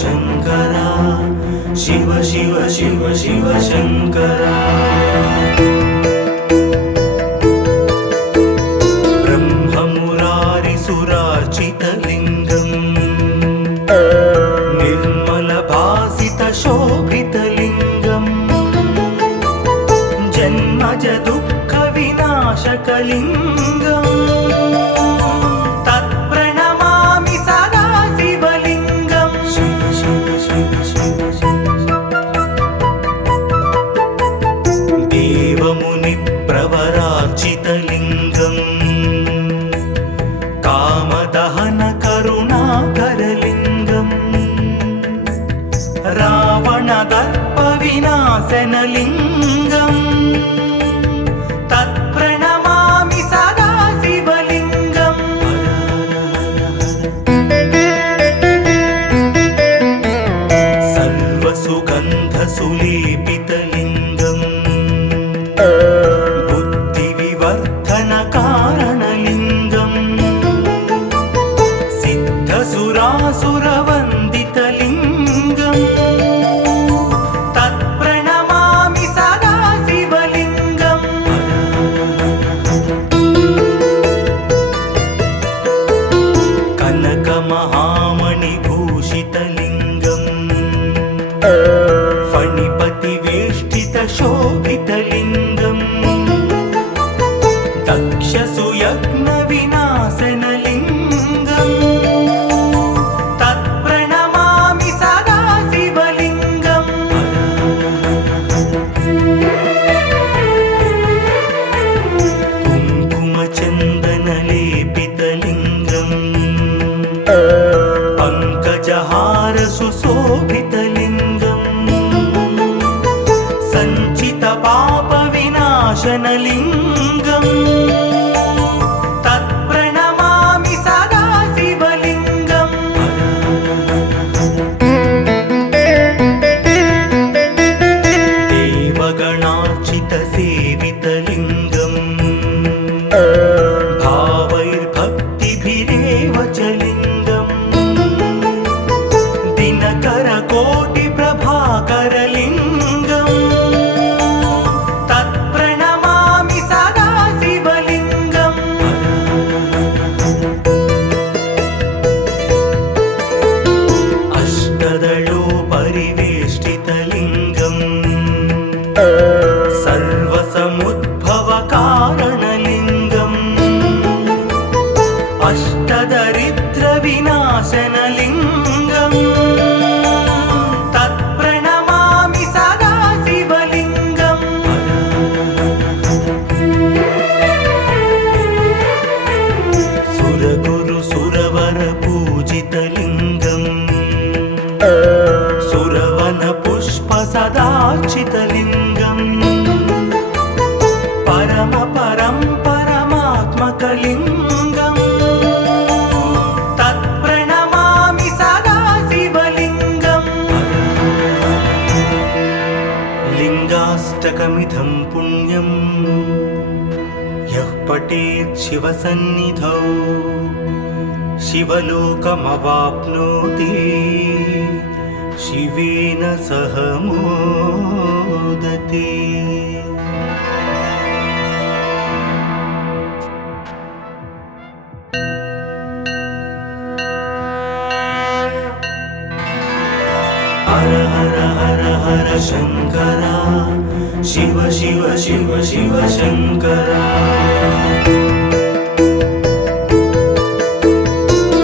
शङ्करा शिव शिव शिव शिव शङ्करा ब्रह्ममुरारिसुरार्चितलिङ्गम् निर्मलभासितशोभितलिङ्गम् जन्मज दुःखविनाशकलिङ्गम् देवमुनिप्रवरार्चितलिङ्गम् कामदहन करुणाकरलिङ्गम् रावणदर्पविनाशनलिङ्गम् तत्प्रणमामि सदा शिवलिङ्गम् सर्वसुगन्धसुलेपितलिङ्गम् बुद्धिविवर्धनकारणलिङ्गम् सिद्धसुरासुरवन्दितलिङ्गम् तत्प्रणमामि सदा शिवलिङ्गम् कनकमहामणिभूषितलिङ्गम् फणिपतिवेष्टितशोभितलिङ्गम् दक्षसुयज्ञविनाशनलिङ्गम् तत्प्रणमामि सदा शिवलिङ्गम् कुङ्कुमचन्दनलेपितलिङ्गम् पङ्कजहारसुशोभितलिङ्गम् सञ्चितपापविनाशनलिङ्गम् तत्प्रणमामि सदा शिवलिङ्गम् देवगणार्चितसेवितलिङ्गम् भावैर्भक्तिभिरेव च लिङ्गम् दिनकरकोटिप्रभाकरलिङ्गम् तत्प्रणमामि सदा शिवलिङ्गम् अष्टदलोपरिवेष्टितलिङ्गम् सर्वसमुद्भवकारणलिङ्गम् अष्टदरिद्रविनाशनलिङ्गम् तत्प्रणमामि सदा शिवलिङ्गम् सुरगुरुसुरवरपूजितलिङ्गम् सुरवनपुष्पसदार्चितलिङ्गम् परमात्मकलिङ्गम् तत्प्रणमामि सदा शिवलिङ्गम् लिङ्गाष्टकमिदं पुण्यम् यः पठेत् शिवसन्निधौ शिवलोकमवाप्नोति शिवेन सह मोदते। हर हर हर हर शङ्करा शिव शिव शिव शिव शङ्करा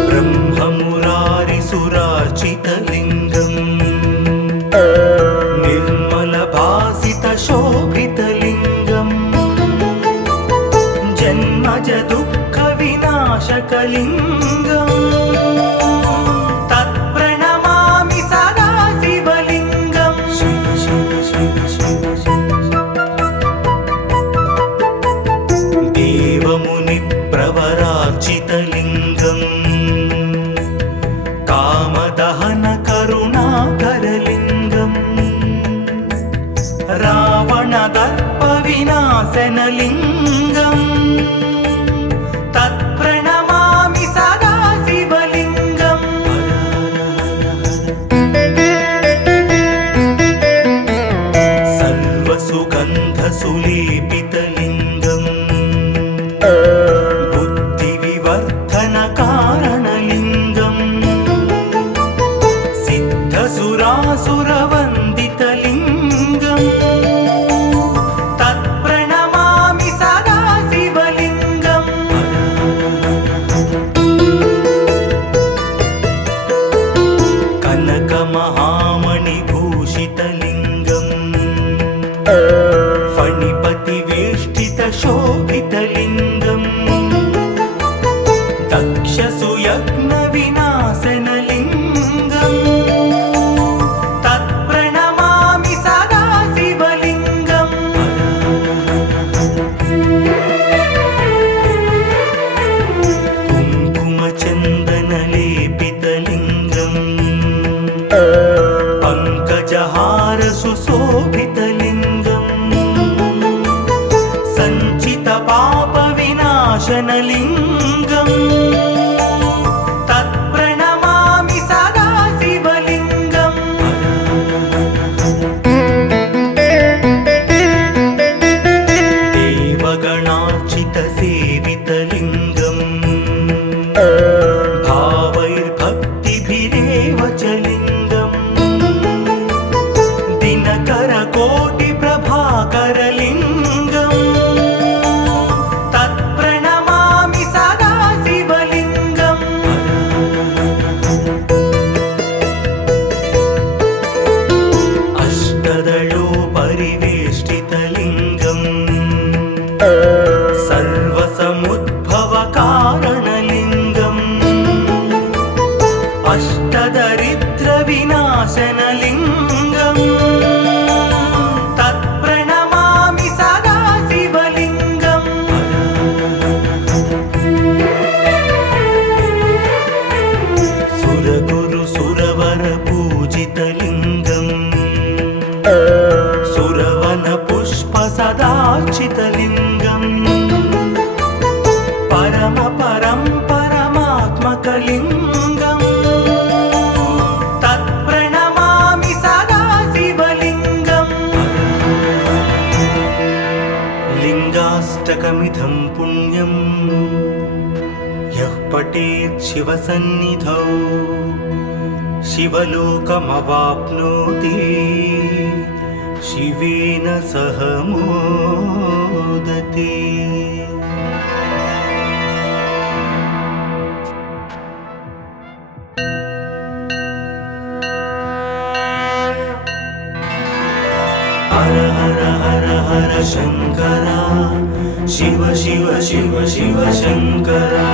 ब्रह्ममुरारिसुरार्चितलिङ्गम् निर्मलभासितशोभितलिङ्गम् जन्मज दुःखविनाशकलिङ्गम् तत्प्रणमामि सदा शिवलिङ्गम् देवमुनिप्रवरार्चितलिङ्गम् कामदहन करुणाकरलिङ्गम् रावणदर्पविनाशनलिङ्गम् तत्प्रणमामि सदा शिवलिङ्गम् बुद्धिविवर्धनकारणलिङ्गं सिद्धसुरासुरवन्दितलिङ्गं तत्प्रणमामि सदा शिवलिङ्गं कनकमहामणिभूषितलिङ्गं फणिपतिवेष्टितशोभितलिङ्गं दक्षसुयज्ञविनाशनलिङ्गं तत्प्रणमामि सदा शिवलिङ्गं कुङ्कुमचन्दनलेपितलिङ्गं पङ्कजहारसुशोभितलिङ्गं सञ्चितपापविनाशनलिङ्गं तत्प्रणमामि सदा शिवलिङ्गं देवगणार्चितसेवितलिङ्गं भावैर्भक्तिभिरेव च लिङ्गं दिनकरकोटिप्रभाकरलिङ्गं तत्प्रणमामि सदा शिवलिङ्गं अष्टदलोपरिवेष्टितलिङ्गं सर्वसमुद्भवकारणलिङ्गं अष्टदरिद्रविनाशनलिङ्गं तत्प्रणमामि सदा शिवलिङ्गं सुरगुरुसुरवरपूजितलिङ्गं सुरवनपुष्पसदार्चितलिङ्गं परमात्मकलिङ्गं तत्प्रणमामि सदा शिवलिङ्गं लिङ्गाष्टकमिदं पुण्यं यः पठेत् शिवसन्निधौ शिवलोकमवाप्नोति शिवेन सह मोदते। हर हर हर हर शङ्करा शिव शिव शिव शिव शङ्करा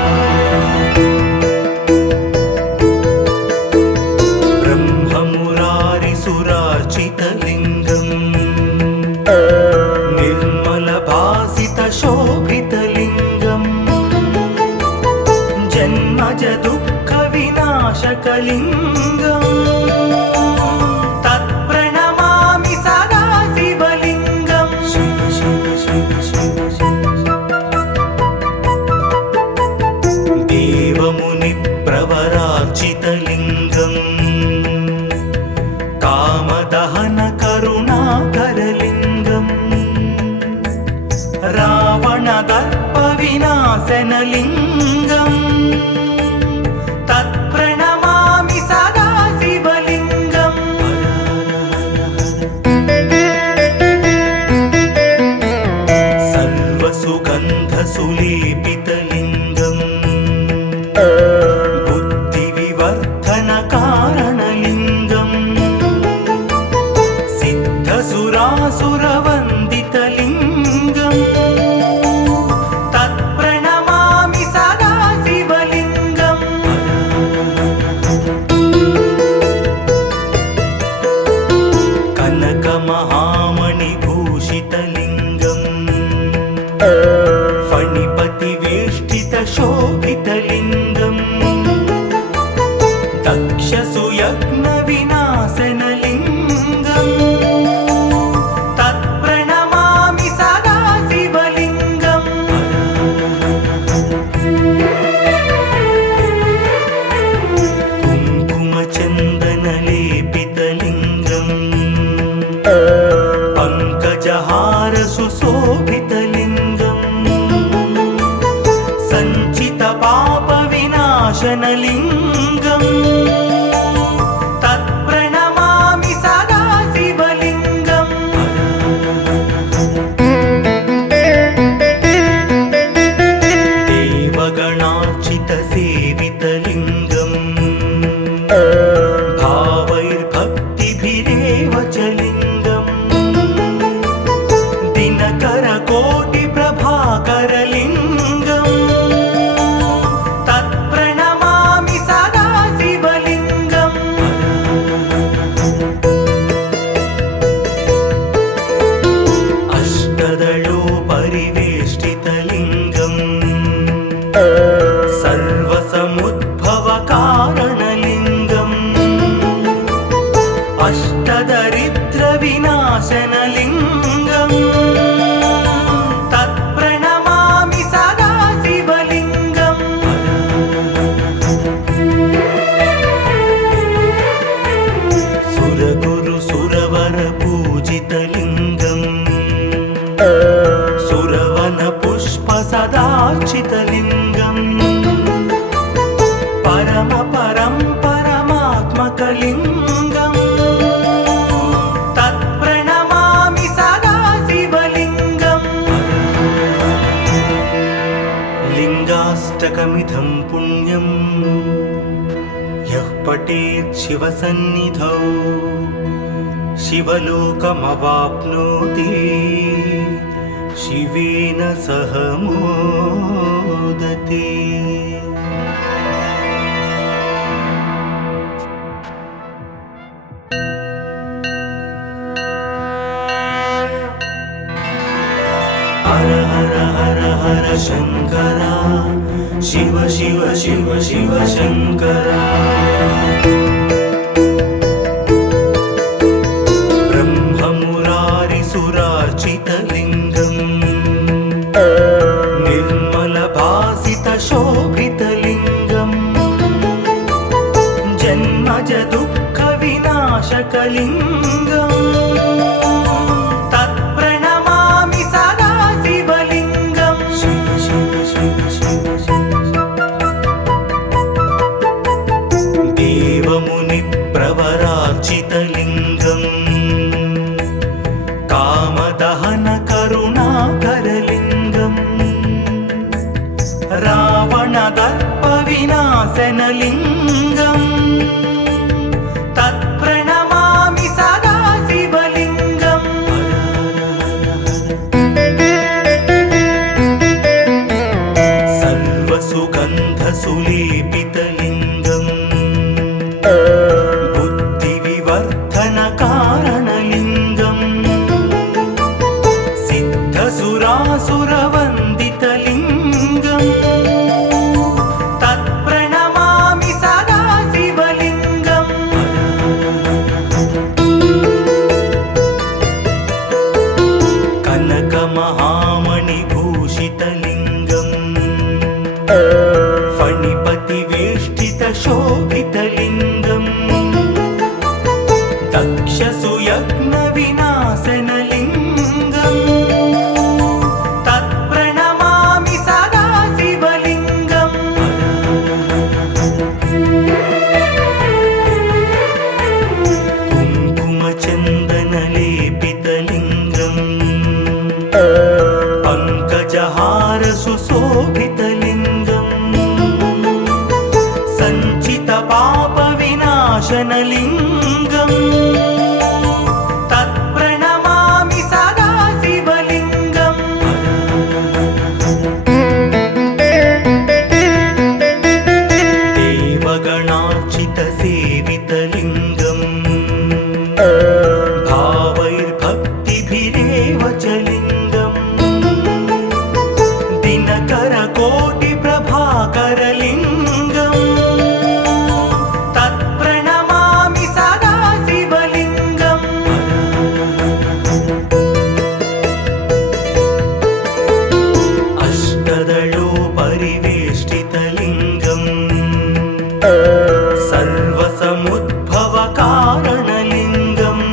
ब्रह्ममुरारिसुरार्चितलिङ्गं निर्मलभासितशोभितलिङ्गं जन्मजदुःखविनाशकलिङ्गं तत्प्रणमामि सदा शिवलिङ्गं शिव शिव शिव शिव देवमुनिप्रवरार्चितलिङ्गं कामदहनकरुणाकरलिङ्गं रावणदर्पविनाशनलिङ्गं तत्प्रणमामि सदा शिवलिङ्गं सर्वसुगन्धसुलेपितलिङ्गं बुद्धिविवर्धनकारणलिङ्गं सिद्धसुरासुरवन्दितलिङ्गं तत्प्रणमामि सदा शिवलिङ्गं कनकमहामणिभूषितलिङ्गं फणिपतिवेष्टितशोभितलिङ्गं दक्षसुयज्ञविनाशनलिङ्गं तत्प्रणमामि सदा शिवलिङ्गं कुङ्कुमचन्दनलेपितलिङ्गं पङ्कजहारसुशोभितलिङ्गं विनाशनलिङ्गम् तत्प्रणमामि सदा शिवलिङ्गम् देवगणार्चितसेवितलिङ्गम् भावैर्भक्तिभिरेव च लिङ्गम् दिनकरकोटिप्रभाकरलिङ्गम् तत्प्रणमामि सदा शिवलिङ्गम् अष्टदलोपरिवेष्टितलिङ्गम् सर्वसमुद्भवकारणलिङ्गम् अष्टदरिद्रविनाशनलिङ्गम् तत्प्रणमामि सदा शिवलिङ्गम् सुरगुरुसुरवरपूजितलिङ्गम् सुरवनपुष्पसदार्चितलिङ्गम् परमात्मकलिङ्गम् तत्प्रणमामि सदा शिवलिङ्गम् लिङ्गाष्टकमिदं पुण्यं यः पठेत् शिवसन्निधौ शिवलोकमवाप्नोति शिवेन सह मोदते। हर हर हर हर शंकरा शिव शिव शिव शिव शंकरा ब्रह्ममुरारिसुरार्चितलिङ्गम् निर्मलभासितशोभितलिङ्गम् जन्मज दुःखविनाशकलिङ्गम् तत्प्रणमामि सदा शिवलिङ्गम् शिव शिव शिव शिव देवमुनिप्रवरार्चितलिङ्गम् कामदहनकरुणाकरलिङ्गम् रावणदर्पविनाशनलिङ्गम् तत्प्रणमामि सदा शिवलिङ्गम् सर्वसुगन्धसुलेपितलिङ्गम् बुद्धिविवर्धनकारणलिङ्गम् सिद्धसुरासुरवन्दितलिङ्गम् तत्प्रणमामि सदा शिवलिङ्गम् कनकमहामणिभूषितलिङ्गम् फणिपतिवेष्टितशोभितलिङ्गम् दक्षसुयज्ञविनाशनलिङ्गम् तत्प्रणमामि सदा शिवलिङ्गम् कुङ्कुमचन्दनलेपितलिङ्गम् पङ्कजहारसुशोभितलिङ्गम् सञ्चितपापविनाशनलिङ्गम् तत्प्रणमामि सदा शिवलिङ्गम् देवगणार्चितसेवितलिङ्गम् भावैर्भक्तिभिरेव च लिङ्गम् दिनकरकोटिप्रभाकरलिङ्गम् तत्प्रणमामि सदा शिवलिङ्गम् अष्टदलोपरिवेष्टितलिङ्गम् सर्वसमुद्भवकारणलिङ्गम्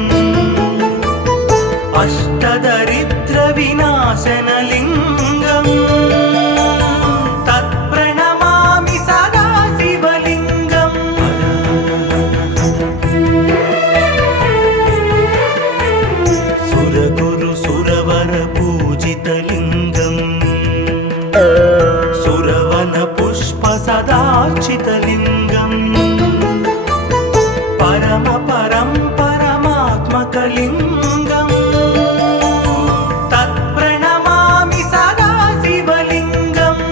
अष्टदरिद्रविनाशनलिङ्गम् तत्प्रणमामि सदा शिव सुरवन पुष्प सदार्चितलिङ्गम् परम परं परमात्मकलिङ्गम् तत्प्रणमामि सदा शिवलिङ्गम्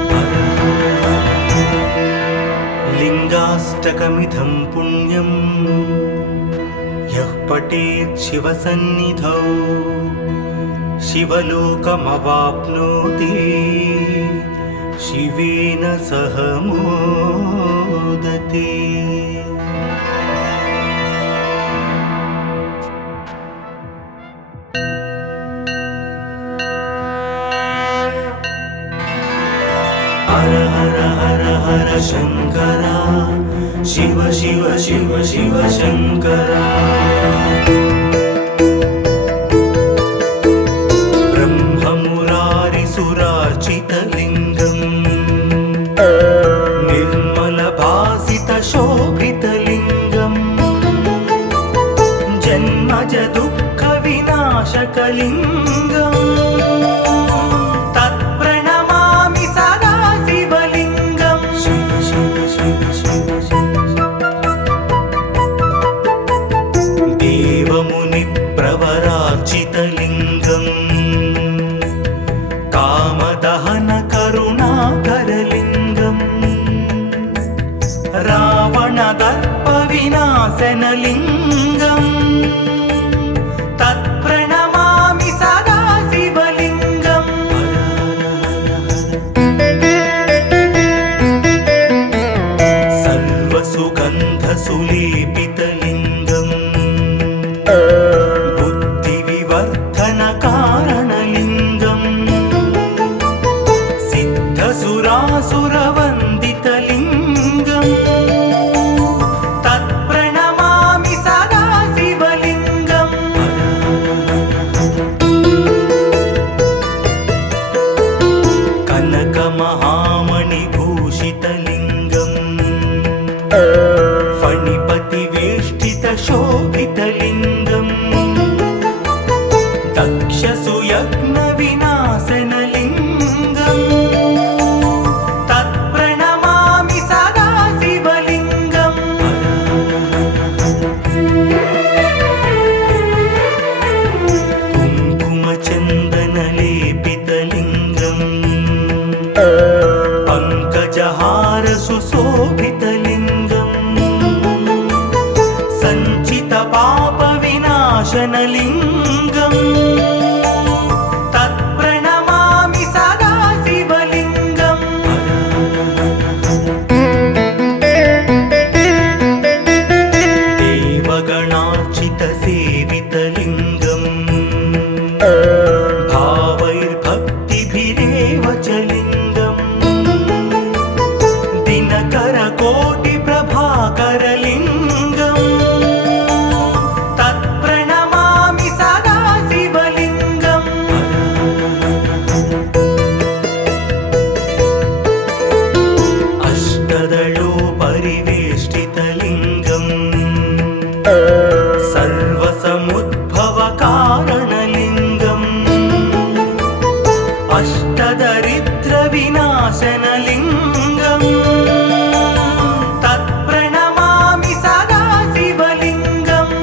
लिङ्गाष्टकमिदं पुण्यम् यः पठेत् शिवसन्निधौ शिवलोकमवाप्नोति शिवेन सह मोदते। हर हर हर हर शङ्करा शिव शिव शिव शिव शङ्करा ब्रह्ममुरारिसुरार्चितलिङ्गम् निर्मलभासितशोभितलिङ्गम् जन्मज दुःखविनाशकलिङ्गम् तत्प्रणमामि सदा शिवलिङ्गम् शिव शिव शिव शिव देवमुनिप्रवरार्चितलिङ्गम् कामदहन करुणाकरलिङ्गम् रावणदर्पविनाशनलिङ्गम् तत्प्रणमामि सदा शिवलिङ्गम् सर्वसुगन्धसुलेपितलिङ्गम् बुद्धिविवर्धनकारणलिङ्गम् सिद्धसुरासुरवन्दितलिङ्गम् तत्प्रणमामि सदा शिवलिङ्गम् कनकमहामणिभूषितलिङ्गम् फणिपतिवेष्टितशोभितलिङ्गम् दक्षसुयज्ञविनाशनलिङ्गम् तत्प्रणमामि सदा शिवलिङ्गम् कुङ्कुमचन्दनलेपितलिङ्गम् पङ्कजहारसुशोभितलिङ्गम् सञ्चितपापविनाशनलिङ्गम् तत्प्रणमामि सदा शिवलिङ्गम् देवगणार्चितसेवितलिङ्गम् भावैर्भक्तिभिरेव च लिङ्गम् दिनकरकोटिप्रभाकरलिङ्गम् तत्प्रणमामि सदा शिवलिङ्गम् अष्टदलोपरिवेष्टितलिङ्गम् सर्वसमुद्भवकारणलिङ्गम् अष्टदरिद्रविनाशनलिङ्गम् तत्प्रणमामि सदा शिवलिङ्गम्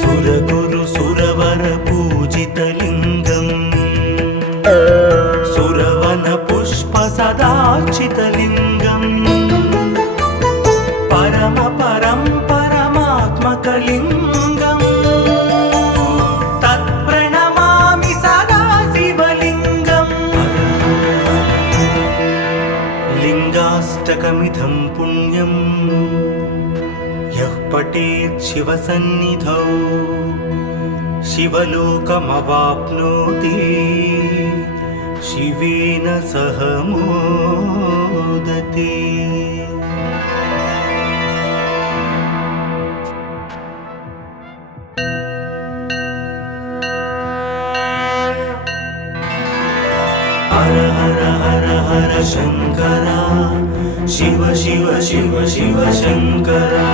सुरगुरुसुरवरपूजितलिङ्गम् सुरवनपुष्पसदार्चितलिङ्गम् परम परं परमात्मकलिङ्गम् तत्प्रणमामि सदा शिवलिङ्गम् लिङ्गाष्टकमिदं पुण्यम् यः पठेत् शिवसन्निधौ शिवलोकमवाप्नोति शिवेन सह मोदते। हर हर हर हर शङ्करा शिव शिव शिव शिव शङ्करा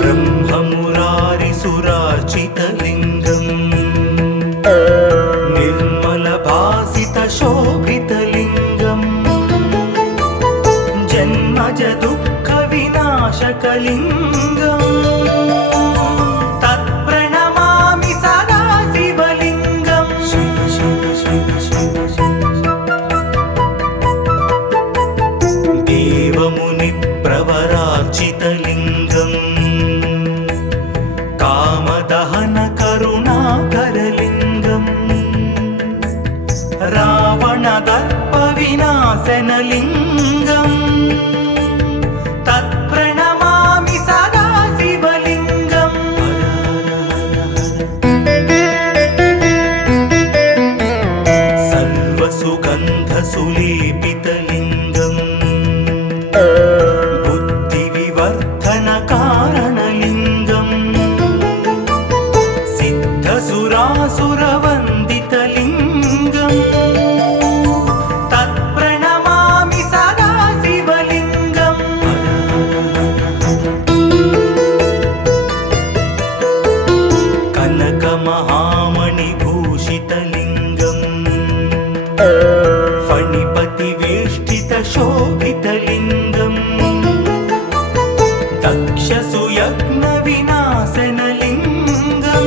ब्रह्म శోభితలింగం తత్ప్రణమామి సదా శివలింగం సర్వసుగంధ సులేపితలింగం బుద్ధి వివర్ధన కారణలింగం సిద్ధసురాసురవందితలింగం తత్ప్రణమామి సదా శివలింగం కనకమహామణిభూషితలింగం ఫణిపతివేష్టిత శోభితలింగం దక్షసుయజ్ఞ వినాశనలింగం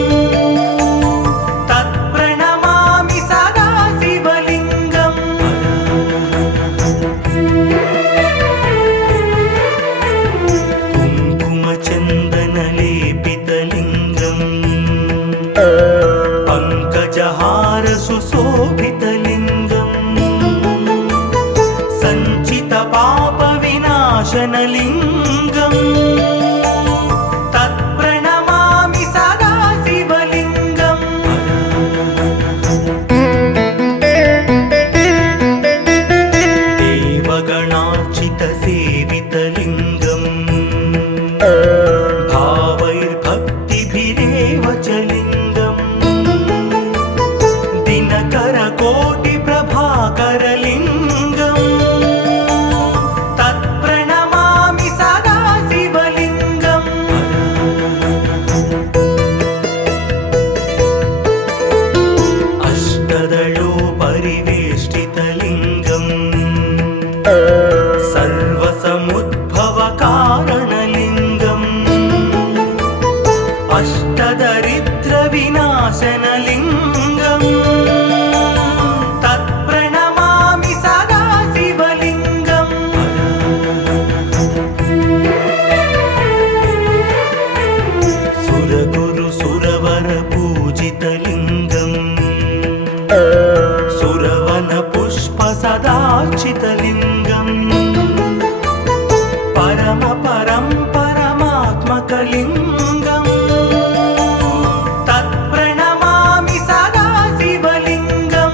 తత్ప్రణమామి సదా శివలింగం కుంకుమచందనలేపితలింగం పంకజహార సుశోభితలింగం సంచిత పాప వినాశనలింగం తత్ప్రణమామి సదా శివలింగం దేవగణార్చిత సేవితలింగం భావైర్భక్తిభిరేవ చ లింగం దినకర కోటి ప్రభాకరలింగం తత్ప్రణమామి సదా శివలింగం అష్టదళోపరివేష్టితలింగం సర్వసముద్భవ కారణలింగం అష్టదరిద్ర వినాశనలింగం తత్ప్రణమామి సదా శివలింగం సురగురు సురవర పూజితలింగం సురవన పుష్ప సదార్చితలింగం పరమ పరం పరమాత్మకలింగం తత్ప్రణమామి సదా శివలింగం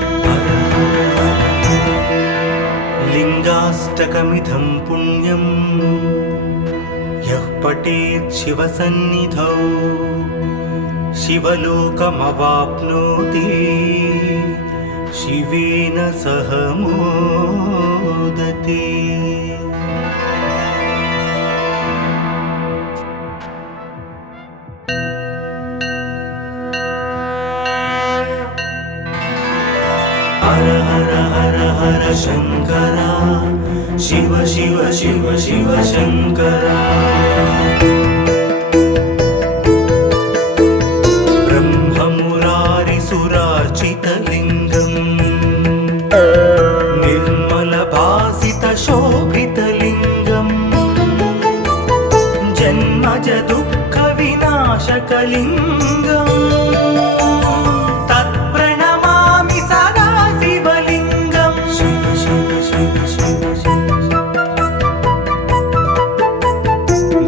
లింగాష్టకమిదం పుణ్యం యః పఠేత్ శివసన్నిధౌ శివలోకమవాప్నోతి శివేన సహ మోదతే హర హర హర హర శంకర శివ శివ శివ శివ శంకర బ్రహ్మమురారిసురార్చితలింగం నిర్మల భాసిత శోభితలింగం జన్మజ దుఃఖ వినాశకలింగం తత్ప్రణమామి సదా శివలింగం శివ శివ శివ శివ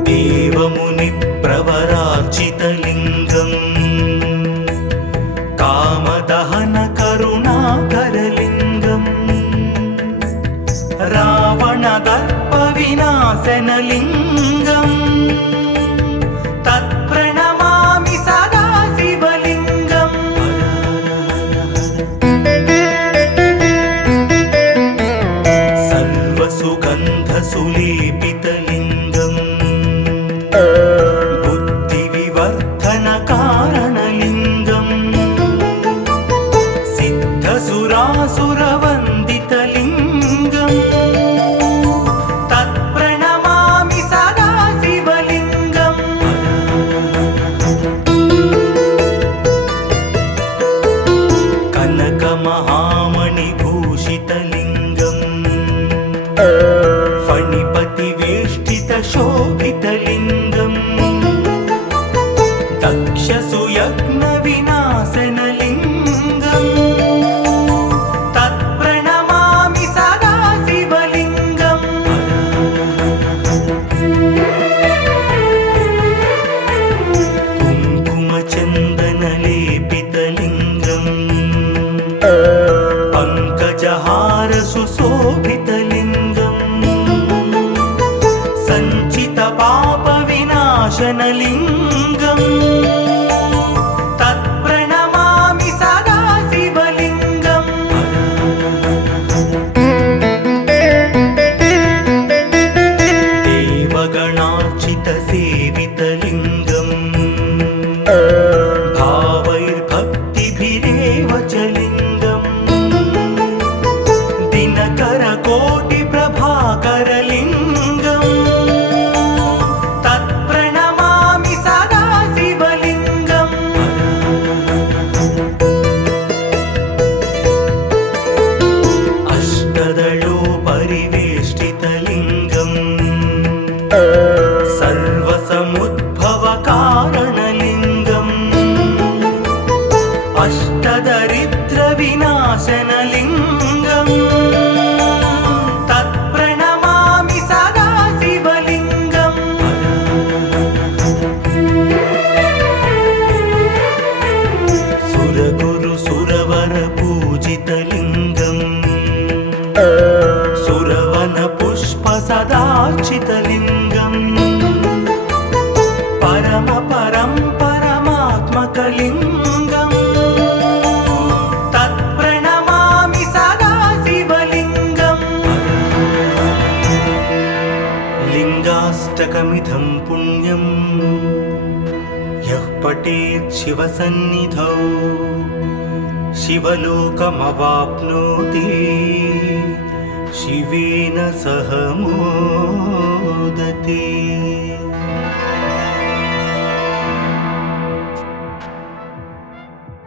దేవముని ప్రవరార్చితలింగం కామదహన కరుణాకరలింగం రావణ దర్ప వినాశనలింగం తత్ప్రణమామి సదా శివలింగం సర్వసుగంధ సులేపితలింగం బుద్ధి వివర్ధన కారణలింగం సిద్ధసురాసురవందితలింగం తత్ప్రణమామి సదా శివలింగం కనకమహామణిభూషితలింగం ఫణిపతివేష్టిత శోభితలింగం దక్షసుయజ్ఞ వినాశనలింగం తత్ప్రణమామి సదా శివలింగం शिवलिङ्गम् तत्प्रणमामि सदा शिवलिङ्गम् देवगणार्चितसेवितलिङ्गम् भावैर्भक्तिभिरेव च लिङ्गम् दिनकरकोटिप्रभाकरलिङ्गम् तत्प्रणमामि सदा शिवलिङ्गम् अष्टदलोपरिवेष्टितलिङ्गम् सर्वसमुद्भवकारणलिङ्गम् अष्टदरिद्रविनाशनलिङ्गम् तत्प्रणमामि सदा शिवलिङ्गम् सुरगुरुसुरवरपूजितलिङ्गम् सुरवनपुष्पसदार्चितलिङ्गम् परमात्मकलिङ्गम् तत्प्रणमामि सदा शिवलिङ्गम् लिङ्गाष्टकमिदं पुण्यं यः पठेत् शिवसन्निधौ शिवलोकमवाप्नोति शिवेन सह मोदते।